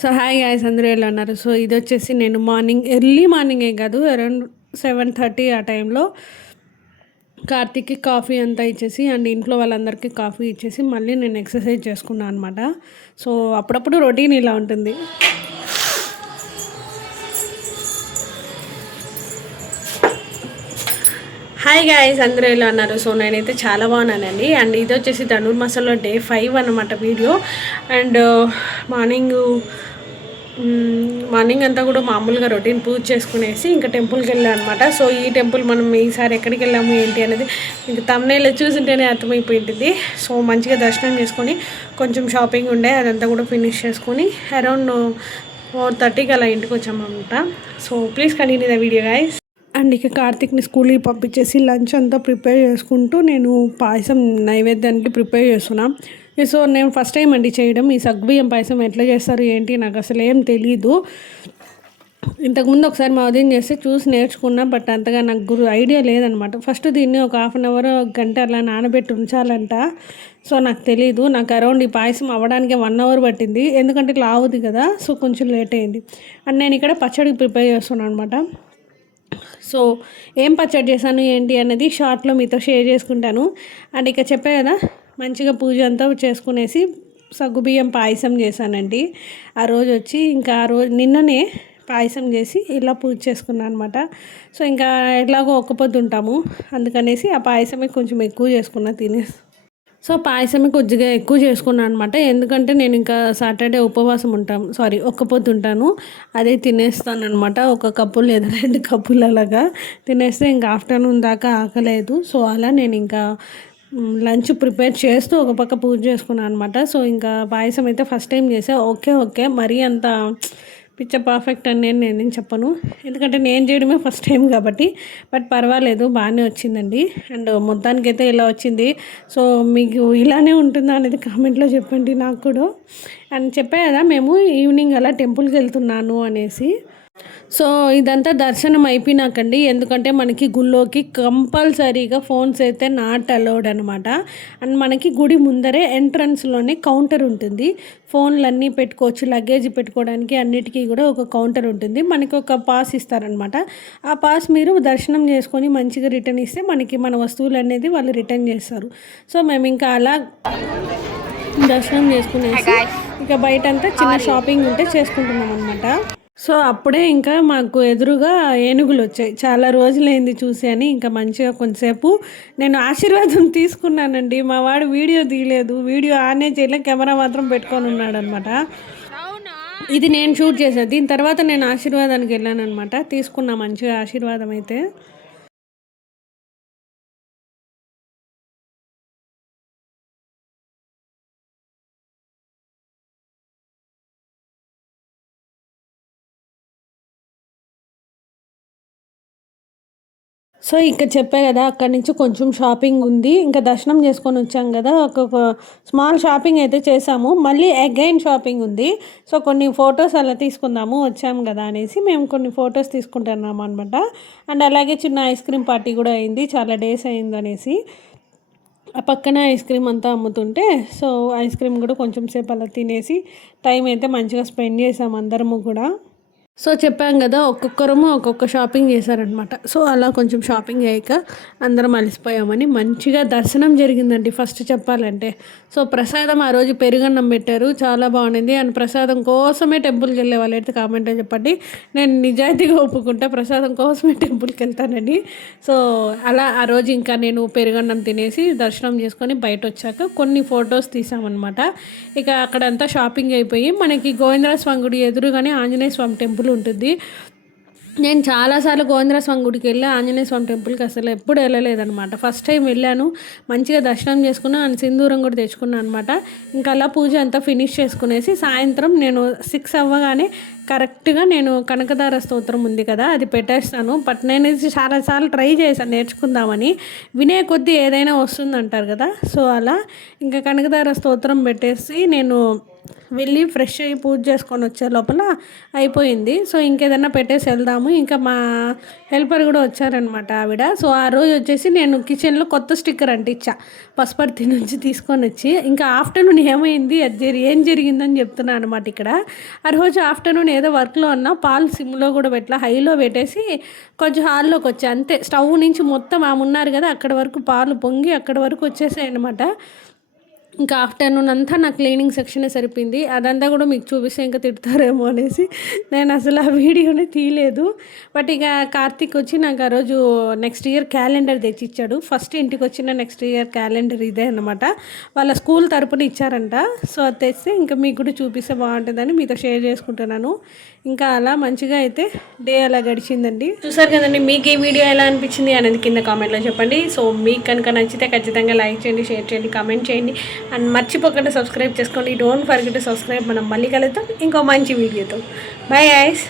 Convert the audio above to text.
So hi guys, అందరూ ఎలా ఉన్నారు? సో ఇది వచ్చేసి నేను ఎర్లీ మార్నింగే కాదు, అరౌండ్ 7:30 ఆ టైంలో కార్తీక్కి కాఫీ అంతా ఇచ్చేసి అండ్ ఇంట్లో వాళ్ళందరికీ కాఫీ ఇచ్చేసి మళ్ళీ నేను ఎక్సర్సైజ్ చేసుకున్నాను అనమాట. సో అప్పుడప్పుడు రొటీన్ ఇలా ఉంటుంది. హాయ్ గాయ్స్, అందరూ ఎలా ఉన్నారు? సో నేనైతే చాలా బాగున్నానండి. అండ్ ఇది వచ్చేసి ధనుర్మాసంలో డే 5 అనమాట వీడియో. అండ్ మార్నింగ్ అంతా కూడా మామూలుగా రొటీన్ పూజ చేసుకునేసి ఇంకా టెంపుల్కి వెళ్ళాను అనమాట. సో ఈ టెంపుల్ మనం ఈసారి ఎక్కడికి వెళ్ళాము ఏంటి అనేది ఇంకా తమ్నేల్లో చూసింటేనే అర్థమైపోయింది. సో మంచిగా దర్శనం చేసుకొని కొంచెం షాపింగ్ ఉండే అదంతా కూడా ఫినిష్ చేసుకొని అరౌండ్ 4:30కి అలా ఇంటికి వచ్చామన్నమాట. So please continue the video guys. And ఇక కార్తిక్ని స్కూల్కి పంపించేసి లంచ్ అంతా ప్రిపేర్ చేసుకుంటూ నేను పాయసం నైవేద్యానికి ప్రిపేర్ చేస్తున్నాను. సో నేను ఫస్ట్ టైం అండి చేయడం. ఈ సగ్గుబియ్యం పాయసం ఎట్లా చేస్తారు ఏంటి నాకు అసలు ఏం తెలీదు. ఇంతకుముందు ఒకసారి మా ఉదయం చేస్తే చూసి నేర్చుకున్నా, బట్ అంతగా నాకు ఐడియా లేదనమాట. ఫస్ట్ దీన్ని ఒక 1/2 అవర్ గంట అలా నానబెట్టి ఉంచాలంట. సో నాకు తెలీదు. నాకు అరౌండ్ ఈ పాయసం అవ్వడానికి 1 అవర్ పట్టింది, ఎందుకంటే ఇట్లా ఆవుది కదా. సో కొంచెం లేట్ అయింది. అండ్ నేను ఇక్కడ పచ్చడికి ప్రిపేర్ చేస్తున్నాను అనమాట. సో ఏం పచ్చడి చేశాను ఏంటి అనేది షార్ట్లో మీతో షేర్ చేసుకుంటాను. అండ్ ఇక చెప్పే కదా, మంచిగా పూజ అంతా చేసుకునేసి సగ్గుబియ్యం పాయసం చేశానండి. ఆ రోజు వచ్చి ఇంకా ఆ రోజు నిన్ననే పాయసం చేసి ఇలా పూజ చేసుకున్నాను అనమాట. సో ఇంకా ఎట్లాగో ఒక్క పొద్దు ఉంటాము, అందుకనేసి ఆ పాయసమే కొంచెం ఎక్కువ చేసుకున్నా తినేసి. సో పాయసమే కొద్దిగా ఎక్కువ చేసుకున్నాను అనమాట, ఎందుకంటే నేను ఇంకా సాటర్డే ఉపవాసం ఒక్క పొద్దు ఉంటాను. అదే తినేస్తాను అనమాట. 1 కప్పు లేదా 2 కప్పులు అలాగా తినేస్తే ఇంకా ఆఫ్టర్నూన్ దాకా ఆకలేదు. సో అలా నేను ఇంకా లంచ్ ప్రిపేర్ చేస్తూ ఒక పక్క పూజ చేసుకున్నాను అనమాట. సో ఇంకా పాయసం అయితే ఫస్ట్ టైం చేసా. ఓకే మరీ అంత పర్ఫెక్ట్ అని నేనేం చెప్పను, ఎందుకంటే నేను చేయడమే ఫస్ట్ టైం కాబట్టి. బట్ పర్వాలేదు, బాగానే వచ్చిందండి. అండ్ మొత్తానికైతే ఇలా వచ్చింది. సో మీకు ఇలానే ఉంటుందా అనేది కామెంట్లో చెప్పండి నాకు కూడా. అండ్ చెప్పా కదా, మేము ఈవినింగ్ అలా టెంపుల్కి వెళ్తున్నాను అనేసి. సో ఇదంతా దర్శనం అయిపోయినాకండి, ఎందుకంటే మనకి గుళ్ళోకి కంపల్సరీగా ఫోన్స్ అయితే నాట్ అలౌడ్ అనమాట. అండ్ మనకి గుడి ముందరే ఎంట్రన్స్లోనే కౌంటర్ ఉంటుంది. ఫోన్లు అన్నీ పెట్టుకోవచ్చు, లగేజ్ పెట్టుకోవడానికి అన్నిటికీ కూడా ఒక కౌంటర్ ఉంటుంది. మనకి ఒక పాస్ ఇస్తారనమాట. ఆ పాస్ మీరు దర్శనం చేసుకొని మంచిగా రిటర్న్ ఇస్తే మనకి మన వస్తువులు అనేది వాళ్ళు రిటర్న్ చేస్తారు. సో మేము ఇంకా అలా దర్శనం చేసుకునేసి ఇక బయటంతా చిన్న షాపింగ్ ఉంటే చేసుకుంటున్నాం అనమాట. సో అప్పుడే ఇంకా మాకు ఎదురుగా ఏనుగులు వచ్చాయి. చాలా రోజులైంది చూసి అని ఇంకా మంచిగా కొంతసేపు నేను ఆశీర్వాదం తీసుకున్నానండి. మా వాడు వీడియో తీయలేదు, వీడియో ఆనే చేయలే, కెమెరా మాత్రం పెట్టుకొని ఉన్నాడు అనమాట. ఇది నేను షూట్ చేశాను. దీని తర్వాత నేను ఆశీర్వాదానికి వెళ్ళాను అనమాట. తీసుకున్నా మంచిగా ఆశీర్వాదం అయితే. సో ఇక్కడ చెప్పా కదా, అక్కడి నుంచి కొంచెం షాపింగ్ ఉంది. ఇంకా దర్శనం చేసుకొని వచ్చాం కదా, ఒక స్మాల్ షాపింగ్ అయితే చేసాము. మళ్ళీ అగైన్ షాపింగ్ ఉంది. సో కొన్ని ఫొటోస్ అలా తీసుకుందాము వచ్చాము కదా అనేసి మేము కొన్ని ఫొటోస్ తీసుకుంటున్నాము అనమాట. అండ్ అలాగే చిన్న ఐస్ క్రీమ్ పార్టీ కూడా అయింది, చాలా డేస్ అయింది అనేసి. ఆ పక్కన ఐస్ క్రీమ్ అంతా అమ్ముతుంటే సో ఐస్ క్రీమ్ కూడా కొంచెం సేపు అలా తినేసి టైం అయితే మంచిగా స్పెండ్ చేసాము అందరము కూడా. సో చెప్పాం కదా, ఒక్కొక్కరము ఒక్కొక్క షాపింగ్ చేశారనమాట. సో అలా కొంచెం షాపింగ్ అయ్యాక అందరం అలసిపోయామని మంచిగా దర్శనం జరిగిందండి ఫస్ట్ చెప్పాలంటే. సో ప్రసాదం ఆ రోజు పెరుగన్నం పెట్టారు, చాలా బాగుండింది. అండ్ ప్రసాదం కోసమే టెంపుల్కి వెళ్ళే వాళ్ళైతే కామెంట్లో చెప్పండి. నేను నిజాయితీగా ఒప్పుకుంటా, ప్రసాదం కోసమే టెంపుల్కి వెళ్తానండి. సో అలా ఆ రోజు ఇంకా నేను పెరుగన్నం తినేసి దర్శనం చేసుకొని బయట వచ్చాక కొన్ని ఫొటోస్ తీసామన్నమాట. ఇక అక్కడంతా షాపింగ్ అయిపోయి మనకి గోవిందరాజ స్వామి గుడి ఎదురుగానే ఆంజనేయ స్వామి టెంపుల్ ఉంటుంది. నేను చాలాసార్లు గోవిందరాజ స్వామి గుడికి వెళ్ళి ఆంజనేయ స్వామి టెంపుల్కి అసలు ఎప్పుడు వెళ్ళలేదనమాట. ఫస్ట్ టైం వెళ్ళాను, మంచిగా దర్శనం చేసుకున్నాను అండ్ సింధూరం కూడా తెచ్చుకున్నాను అనమాట. ఇంకా అలా పూజ అంతా ఫినిష్ చేసుకునేసి సాయంత్రం నేను 6 అవ్వగానే కరెక్ట్గా నేను కనకదార స్తోత్రం ఉంది కదా అది పెట్టేస్తాను. బట్ నేను చాలాసార్లు ట్రై చేశాను నేర్చుకుందామని, వినే కొద్దీ ఏదైనా వస్తుంది అంటారు కదా. సో అలా ఇంకా కనకదార స్తోత్రం పెట్టేసి నేను వెళ్ళి ఫ్రెష్ అయ్యి పూజ చేసుకొని వచ్చే లోపల అయిపోయింది. సో ఇంకేదన్నా పెట్టేసి వెళ్దాము. ఇంకా మా హెల్పర్ కూడా వచ్చారనమాట ఆవిడ. సో ఆ రోజు వచ్చేసి నేను కిచెన్లో కొత్త స్టిక్కర్ అంటించా పసుపర్తి నుంచి తీసుకొని వచ్చి. ఇంకా ఆఫ్టర్నూన్ ఏమైంది ఏం జరిగిందని చెప్తున్నాను అనమాట ఇక్కడ. ఆ రోజు ఆఫ్టర్నూన్ ఏదో వర్క్లో ఉన్నా పాలు సిమ్లో కూడా పెట్టలా, హైలో పెట్టేసి కొంచెం హాల్లోకి వచ్చా అంతే. స్టవ్ నుంచి మొత్తం ఆమె ఉన్నారు కదా అక్కడ వరకు పాలు పొంగి అక్కడ వరకు వచ్చేసాయి అనమాట. ఇంకా ఆఫ్టర్నూన్ అంతా నా క్లీనింగ్ సెక్షనే సరిపోయింది. అదంతా కూడా మీకు చూపిస్తే ఇంకా తిడతారేమో అనేసి నేను అసలు ఆ వీడియోనే తీయలేదు. బట్ ఇక కార్తీక్ వచ్చి నాకు ఆ రోజు నెక్స్ట్ ఇయర్ క్యాలెండర్ తెచ్చిచ్చాడు. ఫస్ట్ ఇంటికి వచ్చిన నెక్స్ట్ ఇయర్ క్యాలెండర్ ఇదే అనమాట. వాళ్ళ స్కూల్ తరపున ఇచ్చారంట. సో అది తెస్తే ఇంకా మీకు కూడా చూపిస్తే బాగుంటుందని మీతో షేర్ చేసుకుంటున్నాను. ఇంకా అలా మంచిగా అయితే డే అలా గడిచిందండి. చూసారు కదండి, మీకు ఈ వీడియో ఎలా అనిపించింది అనేది కింద కామెంట్లో చెప్పండి. సో మీకు కనుక నచ్చితే ఖచ్చితంగా లైక్ చేయండి, షేర్ చేయండి, కామెంట్ చేయండి. అండ్ మర్చిపోకుండా సబ్స్క్రైబ్ చేసుకోండి. Don't forget to subscribe. మనం మళ్ళీ కలుద్దాం ఇంకో మంచి వీడియోతో. Bye guys.